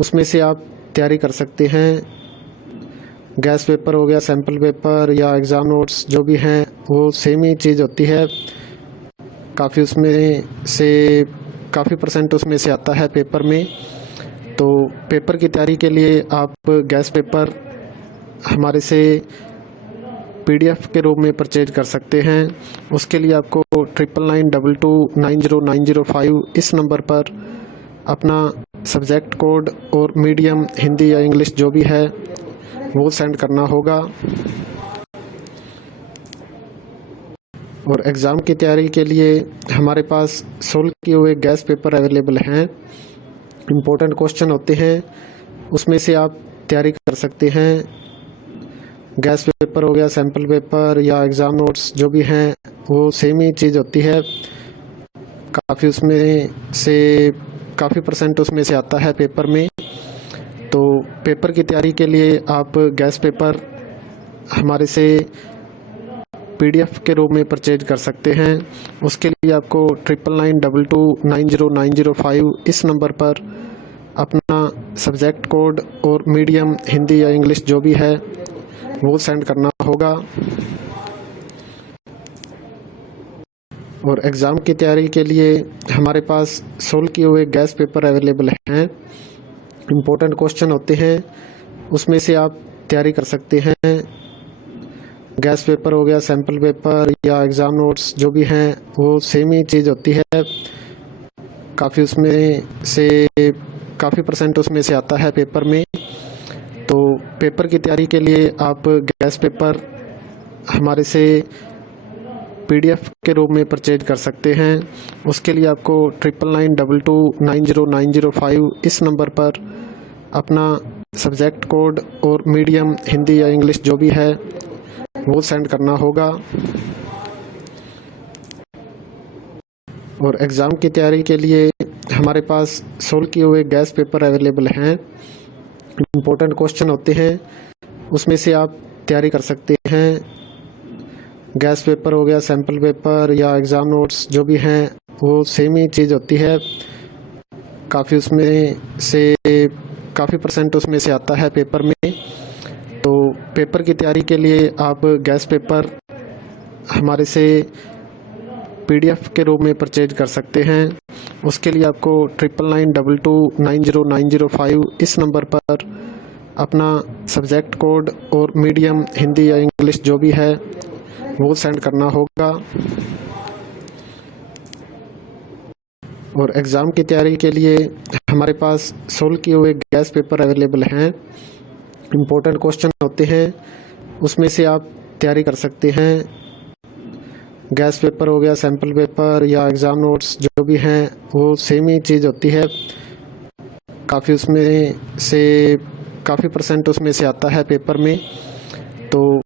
उसमें से आप तैयारी कर सकते हैं। गैस पेपर हो गया, सैम्पल पेपर या एग्ज़ाम नोट्स जो भी हैं वो सेम ही चीज़ होती है। काफ़ी उसमें से काफ़ी परसेंट उसमें से आता है पेपर में। तो पेपर की तैयारी के लिए आप गैस पेपर हमारे से PDF के रूप में परचेज कर सकते हैं। उसके लिए आपको 9992290905 इस नंबर पर अपना सब्जेक्ट कोड और मीडियम हिंदी या इंग्लिश जो भी है वो सेंड करना होगा। और एग्ज़ाम की तैयारी के लिए हमारे पास सोल्व किए हुए गैस पेपर अवेलेबल हैं। इम्पोर्टेंट क्वेश्चन होते हैं, उसमें से आप तैयारी कर सकते हैं। गैस पेपर हो गया, सैम्पल पेपर या एग्ज़ाम नोट्स जो भी हैं वो सेम ही चीज़ होती है। काफ़ी उसमें से काफ़ी परसेंट उसमें से आता है पेपर में। तो पेपर की तैयारी के लिए आप गैस पेपर हमारे से PDF के रूप में परचेज कर सकते हैं। उसके लिए आपको 9992290905 इस नंबर पर अपना सब्जेक्ट कोड और मीडियम हिंदी या इंग्लिश जो भी है वो सेंड करना होगा। और एग्ज़ाम की तैयारी के लिए हमारे पास सोल्व किए हुए गैस पेपर अवेलेबल हैं। इम्पोर्टेंट क्वेश्चन होते हैं, उसमें से आप तैयारी कर सकते हैं। गैस पेपर हो गया, सैम्पल पेपर या एग्ज़ाम नोट्स जो भी हैं वो सेम ही चीज़ होती है। काफ़ी उसमें से काफ़ी परसेंट उसमें से आता है पेपर में। तो पेपर की तैयारी के लिए आप गैस पेपर हमारे से PDF के रूप में परचेज कर सकते हैं। उसके लिए आपको 9992290905 इस नंबर पर अपना सब्जेक्ट कोड और मीडियम हिंदी या इंग्लिश जो भी है वो सेंड करना होगा। और एग्ज़ाम की तैयारी के लिए हमारे पास सोल्व किए हुए गैस पेपर अवेलेबल हैं। इम्पोर्टेंट क्वेश्चन होते हैं, उसमें से आप तैयारी कर सकते हैं। गैस पेपर हो गया, सैम्पल पेपर या एग्ज़ाम नोट्स जो भी हैं वो सेम ही चीज़ होती है। काफ़ी उसमें से काफ़ी परसेंट उसमें से आता है पेपर में। तो पेपर की तैयारी के लिए आप गैस पेपर हमारे से PDF के रूप में परचेज कर सकते हैं। उसके लिए आपको 9992290905 इस नंबर पर अपना सब्जेक्ट कोड और मीडियम हिंदी या इंग्लिश जो भी है वो सेंड करना होगा। और एग्ज़ाम की तैयारी के लिए हमारे पास सोल्व किए हुए गैस पेपर अवेलेबल हैं। इम्पोर्टेंट क्वेश्चन होते हैं, उसमें से आप तैयारी कर सकते हैं। गैस पेपर हो गया, सैम्पल पेपर या एग्ज़ाम नोट्स जो भी हैं वो सेम ही चीज़ होती है। काफ़ी उसमें से काफ़ी परसेंट उसमें से आता है पेपर में। तो